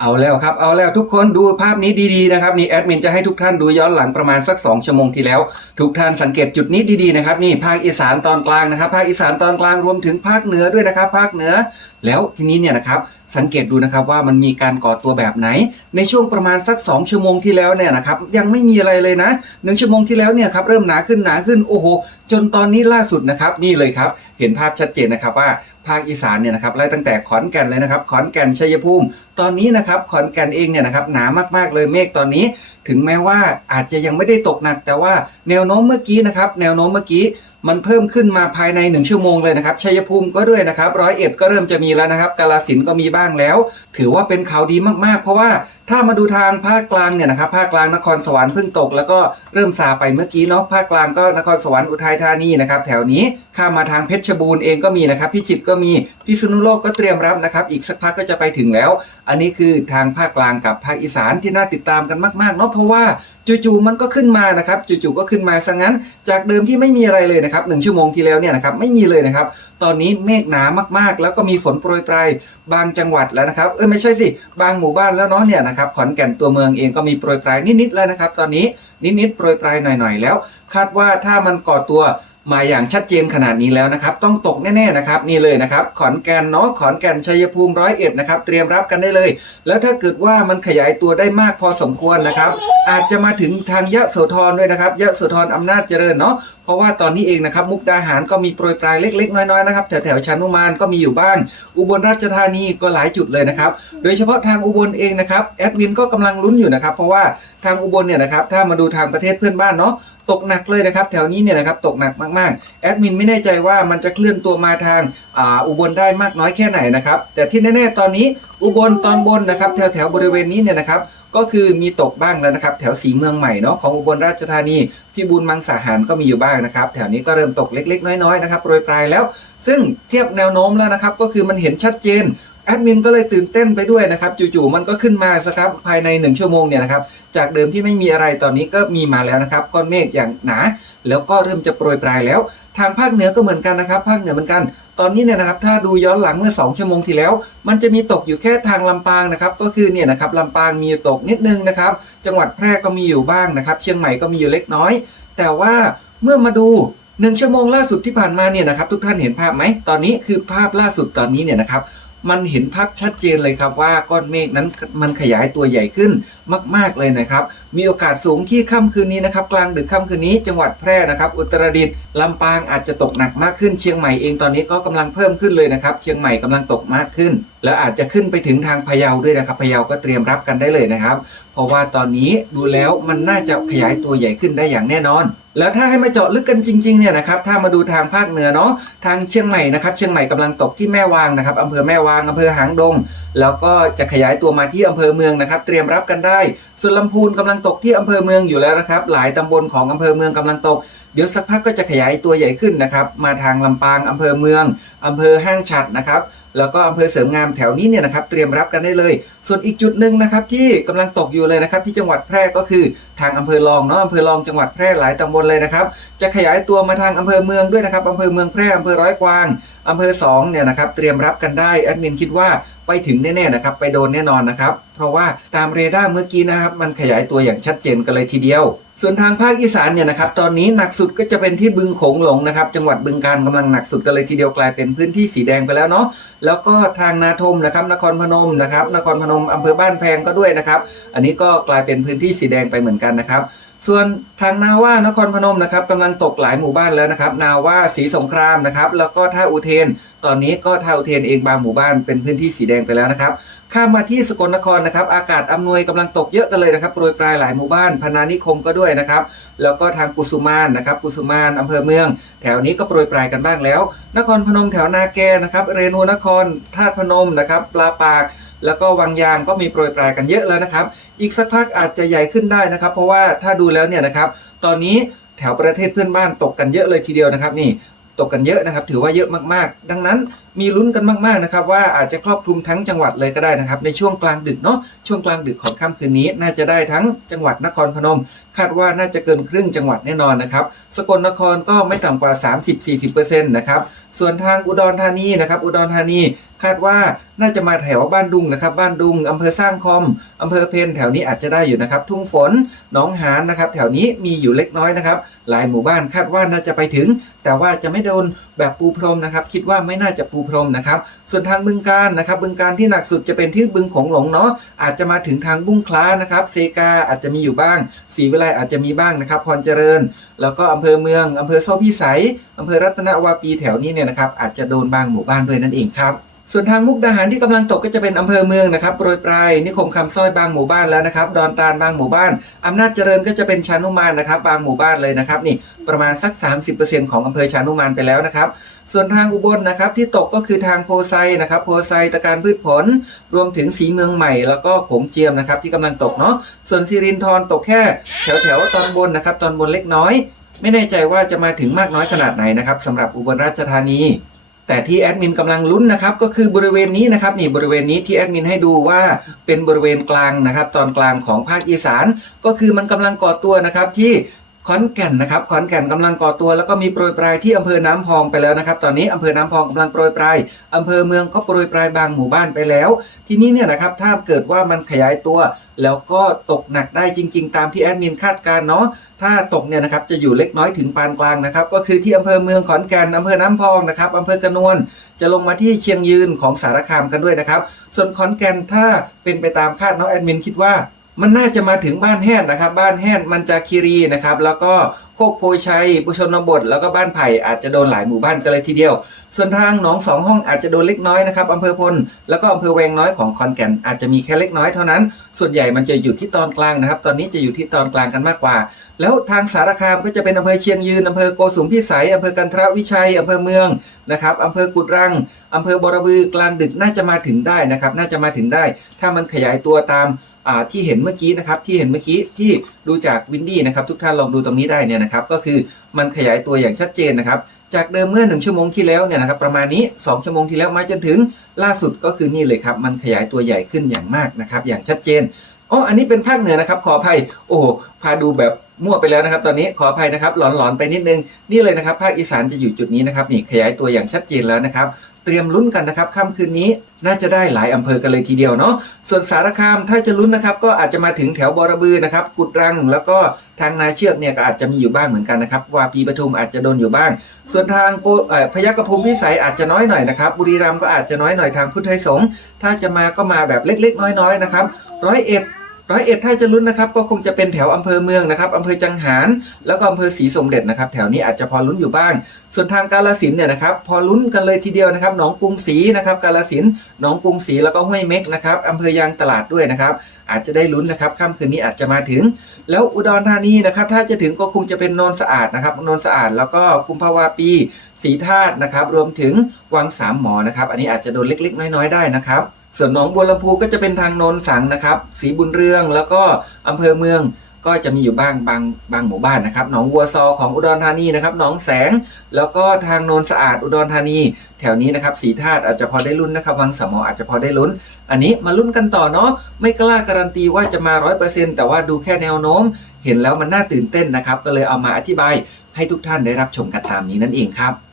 เอาแล้วครับ เอาแล้วทุกคนดูภาพนี้ดีๆนะครับนี่แอดมินจะให้ทุกท่านดูย้อนหลังประมาณสัก 2 ชั่วโมงที่แล้ว ทุกท่านสังเกตจุดนี้ดีๆนะครับนี่ภาคอีสานตอนกลางนะครับ ภาคอีสานตอนกลางรวมถึงภาคเหนือด้วยนะครับ ภาคเหนือ แล้วทีนี้เนี่ยนะครับสังเกตดูนะครับว่ามันมีการก่อตัวแบบไหน ในช่วงประมาณสัก 2 ชั่วโมงที่แล้วเนี่ยนะครับยังไม่มีอะไรเลยนะหนึ่งชั่วโมงที่แล้วเนี่ยครับเริ่มหนาขึ้นหนาขึ้นโอ้โหจนตอนนี้ล่าสุดนะครับนี่เลยครับเห็นภาพชัดเจนนะครับว่า ภาคอีสานเนี่ยนะครับไล่ตั้งแต่ขอนแก่นเลยนะครับ ขอนแก่นชัยภูมิ ตอนนี้นะครับขอนแก่นเองเนี่ยนะครับหนามากๆเลยเมฆตอนนี้ ถึงแม้ว่าอาจจะยังไม่ได้ตกหนัก แต่ว่าแนวโน้มเมื่อกี้นะครับ แนวโน้มเมื่อกี้มันเพิ่มขึ้นมาภายใน 1 ชั่วโมงเลยนะครับชัยภูมิก็ด้วยนะครับร้อยเอ็ดก็เริ่มจะมีแล้วนะครับกาลสินก็มีบ้างแล้ว ถือว่าเป็นข่าวดีมากๆ เพราะว่า ถ้ามาดูทางภาคกลางเนี่ยนะครับภาคกลางนครสวรรค์เพิ่งตก แล้วก็เริ่มซาไปเมื่อกี้เนาะภาคกลางก็นครสวรรค์อุทัยธานีนะครับแถวนี้ข้ามมาทางเพชรบูรณ์เองก็มีนะครับพิจิตรก็มีพิษณุโลกก็เตรียมรับนะครับ อีกสักพักก็จะไปถึงแล้ว อันนี้คือทางภาคกลางกับภาคอีสานที่น่าติดตามกันมากๆเนาะเพราะว่าจู่ๆมันก็ขึ้นมานะครับจู่ๆก็ขึ้นมาซะงั้น จากเดิมที่ไม่มีอะไรเลยนะครับหนึ่งชั่วโมงที่แล้วเนี่ยนะครับไม่มีเลยนะครับตอนนี้เมฆหนามากๆ แล้วก็มีฝนโปรยปลาย บางจังหวัดแล้วนะครับเออไม่ใช่สิ บางหมู่บ้านแล้วเนาะเนี่ยนะครับขอนแก่นตัวเมืองเองก็มีโปรยปลายนิดๆแล้วนะครับ ตอนนี้นิดๆโปรยปลายหน่อยๆแล้ว คาดว่าถ้ามันก่อตัว มาอย่างชัดเจนขนาดนี้แล้วนะครับ ต้องตกแน่ๆนะครับ นี่เลยนะครับ ขอนแก่นเนาะขอนแก่นชัยภูมิร้อยเอ็ดนะครับ เตรียมรับกันได้เลย แล้วถ้าเกิดว่ามันขยายตัวได้มากพอสมควรนะครับ อาจจะมาถึงทางยะโสธรด้วยนะครับยะโสธรอำนาจเจริญเนาะเพราะว่าตอนนี้เองนะครับ มุกดาหารก็มีโปรยปลายเล็ก ๆ น้อยๆนะครับแถวๆชันุมานก็มีอยู่บ้าง อุบลราชธานีก็หลายจุดเลยนะครับ โดยเฉพาะทางอุบลเองนะครับแอดมินก็กำลังลุ้นอยู่นะครับ เพราะว่าทางอุบลเนี่ยนะครับ ถ้ามาดูทางประเทศเพื่อนบ้านเนาะ ตกหนักเลยนะครับ แถวนี้เนี่ยนะครับตกหนักมากๆแอดมินไม่แน่ใจว่ามันจะเคลื่อนตัวมาทางอ่าอุบลได้มากน้อยแค่ไหนนะครับแต่ที่แน่ๆตอนนี้อุบลตอนบนนะครับ แถวๆบริเวณนี้เนี่ยนะครับก็คือมีตกบ้างแล้วนะครับ แถวสีเมืองใหม่เนาะของอุบลราชธานีพี่บุญมังสาหารก็มีอยู่บ้างนะครับ แถวนี้ก็เริ่มตกเล็ก ๆ น้อยๆนะครับโปรยปลายแล้ว ซึ่งเทียบแนวโน้มแล้วนะครับ ก็คือมันเห็นชัดเจน แอดมินก็เลยตื่นเต้นไปด้วยนะครับจู่ๆมันก็ขึ้นมาสครับภายใน 1 ชั่วโมงเนี่ยนะครับจากเดิมที่ไม่มีอะไรตอนนี้ก็มีมาแล้วนะครับก้อนเมฆอย่างหนา แล้วก็เริ่มจะโปรยปลายแล้ว ทางภาคเหนือก็เหมือนกันนะครับ ภาคเหนือเหมือนกัน ตอนนี้เนี่ยนะครับถ้าดูย้อนหลังเมื่อ 2 ชั่วโมงที่แล้ว มันจะมีตกอยู่แค่ทางลำปางนะครับก็คือเนี่ยนะครับลำปางมีตกนิดนึงนะครับจังหวัดแพร่ก็มีอยู่บ้างนะครับเชียงใหม่ก็มีอยู่เล็กน้อย แต่ว่าเมื่อมาดูหนึ่งชั่วโมงล่าสุดที่ผ่านมาเนี่ยนะครับทุกท่านเห็นภาพไหมตอนนี้คือภาพล่าสุดตอนนี้เนี่ยนะครับ มันเห็นภาพชัดเจนเลยครับว่าก้อนเมฆนั้นมันขยายตัวใหญ่ขึ้นมาก ๆเลยนะครับ มีโอกาสสูงที่ค่ำคืนนี้นะครับ กลางดึกค่ำคืนนี้จังหวัดแพร่นะครับ อุตรดิตถ์ลำปางอาจจะตกหนักมากขึ้นเชียงใหม่เองตอนนี้ก็กำลังเพิ่มขึ้นเลยนะครับ เชียงใหม่กำลังตกมากขึ้น แล้วอาจจะขึ้นไปถึงทางพะเยาด้วยนะครับพะเยาก็เตรียมรับกันได้เลยนะครับ เพราะว่าตอนนี้ดูแล้วมันน่าจะขยายตัวใหญ่ขึ้นได้อย่างแน่นอน แล้วถ้าให้มาเจาะลึกกันจริงๆเนี่ยนะครับถ้ามาดูทางภาคเหนือเนาะทางเชียงใหม่นะครับเชียงใหม่กำลังตกที่แม่วางนะครับอำเภอแม่วางอำเภอหางดง แล้วก็จะขยายตัวมาที่อำเภอเมืองนะครับ เตรียมรับกันได้ส่วนลำพูนกำลังตกที่อำเภอเมืองอยู่แล้วนะครับ หลายตำบลของอำเภอเมืองกำลังตก เดี๋ยวสักพักก็จะขยายตัวใหญ่ขึ้นนะครับ มาทางลำปางอำเภอเมืองอำเภอห้างฉัดนะครับ แล้วก็อำเภอเสริมงามแถวนี้เนี่ยนะครับ เตรียมรับกันได้เลย ส่วนอีกจุดหนึ่งนะครับที่กำลังตกอยู่เลยนะครับ ที่จังหวัดแพร่ก็คือทางอำเภอรองเนาะอำเภอรองจังหวัดแพร่หลายตำบลเลยนะครับ จะขยายตัวมาทางอำเภอเมืองด้วยนะครับอำเภอเมืองแพร่อำเภอร้อยกวางอำเภอ2เนี่ยนะครับ เตรียมรับกันได้แอดมินคิดว่า ไปถึงแน่ๆนะครับ ไปโดนแน่นอนนะครับ เพราะว่าตามเรดาร์เมื่อกี้นะครับ มันขยายตัวอย่างชัดเจนกันเลยทีเดียว ส่วนทางภาคอีสานเนี่ยนะครับ ตอนนี้หนักสุดก็จะเป็นที่บึงโขงหลงนะครับ จังหวัดบึงการกำลังหนักสุดกันเลยทีเดียวกลายเป็นพื้นที่สีแดงไปแล้วเนาะ แล้วก็ทางนาทมนะครับ นครพนมนะครับ นครพนมอำเภอบ้านแพงก็ด้วยนะครับ อันนี้ก็กลายเป็นพื้นที่สีแดงไปเหมือนกันนะครับ ส่วนทางนาว่านครพนมนะครับกำลังตกหลายหมู่บ้านแล้วนะครับ นาว่าสีสงครามนะครับ แล้วก็ท่าอุเทน ตอนนี้ก็ท่าอุเทนเองบางหมู่บ้านเป็นพื้นที่สีแดงไปแล้วนะครับข้ามมาที่สกลนครนะครับ อากาศอำนวยกำลังตกเยอะกันเลยนะครับโปรยปลายหลายหมู่บ้านพนานิคมก็ด้วยนะครับ แล้วก็ทางกุสุมานนะครับกุสุมานอำเภอเมือง แถวนี้ก็โปรยปลายกันบ้างแล้ว นครพนมแถวนาแกนะครับ เรนูนครธาตุพนมนะครับปลาปาก แล้วก็วังยางก็มีโปรยปลายกันเยอะแล้วนะครับ อีกสักพักอาจจะใหญ่ขึ้นได้นะครับ เพราะว่าถ้าดูแล้วเนี่ยนะครับ ตอนนี้แถวประเทศเพื่อนบ้านตกกันเยอะเลยทีเดียวนะครับ นี่ตกกันเยอะนะครับ ถือว่าเยอะมากๆ ดังนั้นมีลุ้นกันมากๆนะครับ ว่าอาจจะครอบคลุมทั้งจังหวัดเลยก็ได้นะครับ ในช่วงกลางดึกเนาะช่วงกลางดึกของค่ำคืนนี้ น่าจะได้ทั้งจังหวัดนครพนม คาดว่าน่าจะเกินครึ่งจังหวัดแน่นอนนะครับ สกลนครก็ไม่ต่ำกว่า 30-40%นะครับส่วนทางอุดรธานีนะครับ อุดรธานี คาดว่าน่าจะมาแถวบ้านดุงนะครับ บ้านดุงอำเภอสร้างคอมอำเภอเพนแถวนี้อาจจะได้อยู่นะครับ ทุ่งฝนหนองหานนะครับ แถวนี้มีอยู่เล็กน้อยนะครับ หลายหมู่บ้านคาดว่าน่าจะไปถึง แต่ว่าจะไม่โดนแบบปูพรมนะครับ คิดว่าไม่น่าจะปูพรมนะครับ ส่วนทางบึงการนะครับ บึงการที่หนักสุดจะเป็นที่บึงโขงหลงเนาะอาจจะมาถึงทางบุ้งคล้านะครับ เซกาอาจจะมีอยู่บ้างศรีวิไลอาจจะมีบ้างนะครับ พรเจริญ แล้วก็อำเภอเมืองอำเภอโซ่พิสัยอำเภอรัตนวาปีแถวนี้เนี่ยนะครับ อาจจะโดนบางหมู่บ้านด้วยนั่นเองครับ ส่วนทางมุกดาหารที่กำลังตกก็จะเป็นอำเภอเมืองนะครับโปรยปลายนิคมคำสร้อยบางหมู่บ้านแล้วนะครับดอนตาลบางหมู่บ้านอำนาจเจริญก็จะเป็นชานุมานนะครับบางหมู่บ้านเลยนะครับนี่ประมาณสัก 30%ของอำเภอชานุมานไปแล้วนะครับส่วนทางอุบลนะครับที่ตกก็คือทางโพไซนะครับโพไซตะการพืชผล รวมถึงสีเมืองใหม่ แล้วก็โขงเจียมนะครับที่กำลังตกเนาะส่วนสิรินทรตกแค่แถวแถวตอนบนนะครับตอนบนเล็กน้อย ไม่แน่ใจว่าจะมาถึงมากน้อยขนาดไหนนะครับสำหรับอุบลราชธานี แต่ที่แอดมินกำลังลุ้นนะครับก็คือบริเวณนี้นะครับนี่บริเวณนี้ที่แอดมินให้ดูว่าเป็นบริเวณกลางนะครับ ตอนกลางของภาคอีสาน ก็คือมันกำลังก่อตัวนะครับที่ ขอนแก่นนะครับขอนแก่นกำลังก่อตัวแล้วก็มีโปรยปลายที่อำเภอน้ำพองไปแล้วนะครับ ตอนนี้อำเภอน้ำพองกำลังโปรยปลายอำเภอเมืองก็โปรยปลายบางหมู่บ้านไปแล้ว ทีนี้เนี่ยนะครับถ้าเกิดว่ามันขยายตัว แล้วก็ตกหนักได้จริง ๆ ตามที่แอดมินคาดการณ์เนาะถ้าตกเนี่ยนะครับจะอยู่เล็กน้อยถึงปานกลางนะครับก็คือที่อำเภอเมืองขอนแก่นอำเภอน้ำพองนะครับอำเภอกระนวน จะลงมาที่เชียงยืนของสารคามกันด้วยนะครับ ส่วนขอนแก่นถ้าเป็นไปตามคาดน้องแอดมินคิดว่า มันน่าจะมาถึงบ้านแฮดนะครับ บ้านแฮดมันจาคีรีนะครับ แล้วก็โคกโพชัยบุชนบท แล้วก็บ้านไผ่อาจจะโดนหลายหมู่บ้านกันเลยทีเดียว ส่วนทางหนองสองห้องอาจจะโดนเล็กน้อยนะครับอำเภอพล แล้วก็อำเภอแวงน้อยของขอนแก่นอาจจะมีแค่เล็กน้อยเท่านั้น ส่วนใหญ่มันจะอยู่ที่ตอนกลางนะครับ ตอนนี้จะอยู่ที่ตอนกลางกันมากกว่า แล้วทางสารคามก็จะเป็นอำเภอเชียงยืนอำเภอโกสุมพิสัยอำเภอกันทรวิชัยอำเภอเมืองนะครับอำเภอกุดรังอำเภอบรบือกลางดึกน่าจะมาถึงได้นะครับ น่าจะมาถึงได้ ถ้ามันขยายตัวตามอ่า ที่เห็นเมื่อกี้นะครับที่เห็นเมื่อกี้ที่ดูจากวินดี้นะครับทุกท่านลองดูตรงนี้ได้เนี่ยนะครับก็คือมันขยายตัวอย่างชัดเจนนะครับจากเดิมเมื่อ 1 ชั่วโมงที่แล้วเนี่ยนะครับประมาณนี้ 2 ชั่วโมงที่แล้วมาจนถึงล่าสุดก็คือนี่เลยครับมันขยายตัวใหญ่ขึ้นอย่างมากนะครับอย่างชัดเจนอ๋ออันนี้เป็นภาคเหนือนะครับขออภัยโอ้โหพาดูแบบมั่วไปแล้วนะครับ ตอนนี้ขออภัยนะครับหลอนๆไปนิดนึงนี่เลยนะครับภาคอีสานจะอยู่จุดนี้นะครับนี่ขยายตัวอย่างชัดเจนแล้วนะครับ เตรียมลุ้นกันนะครับค่ำคืนนี้น่าจะได้หลายอำเภอกันเลยทีเดียวเนาะส่วนสารคามถ้าจะลุ้นนะครับ ก็อาจจะมาถึงแถวบอระบือนะครับ กุดรัง แล้วก็ทางนาเชือกเนี่ยก็อาจจะมีอยู่บ้างเหมือนกันนะครับวาปีปทุมอาจจะโดนอยู่บ้าง ส่วนทางพยัคฆภูมิพิสัยอาจจะน้อยหน่อยนะครับ บุรีรัมย์ก็อาจจะน้อยหน่อยทางพุทธไทยสงฆ์ถ้าจะมาก็มาแบบเล็ก ๆ น้อยๆนะครับร้อยเอ็ด ร้อยเอ็ดถ้าจะลุ้นนะครับก็คงจะเป็นแถวอำเภอเมืองนะครับอำเภอจังหาร แล้วก็อำเภอศรีสมเด็จนะครับ แถวนี้อาจจะพอลุ้นอยู่บ้าง ส่วนทางกาลสินเนี่ยนะครับพอลุ้นกันเลยทีเดียวนะครับหนองกรุงศรีนะครับกาลสินหนองกรุงศรีแล้วก็ห้วยเม็กนะครับอำเภอยางตลาดด้วยนะครับอาจจะได้ลุ้นนะครับค่ำคืนนี้อาจจะมาถึง แล้วอุดรธานีนะครับถ้าจะถึงก็คงจะเป็นโนนสะอาดนะครับโนนสะอาดแล้วก็กุมภาวาปีศรีธาตุนะครับรวมถึงวังสามหมอนะครับอันนี้อาจจะโดนเล็กๆ น้อยๆได้นะครับ ส่วนหนองบัวลำพูก็จะเป็นทางโนนสังนะครับศรีบุญเรืองแล้วก็อำเภอเมืองก็จะมีอยู่บ้างบางบางหมู่บ้านนะครับหนองวัวซอของอุดรธานีนะครับหนองแสง แล้วก็ทางโนนสะอาดอุดรธานี แถวนี้นะครับสีธาตุอาจจะพอได้ลุ้นนะครับวังสมหมออาจจะพอได้ลุ้น อันนี้มาลุ้นกันต่อเนาะไม่กล้าการันตีว่าจะมาร้อยเปอร์เซ็นต์แต่ว่าดูแค่แนวโน้ม เห็นแล้วมันน่าตื่นเต้นนะครับ ก็เลยเอามาอธิบายให้ทุกท่านได้รับชมกันตามนี้นั่นเองครับ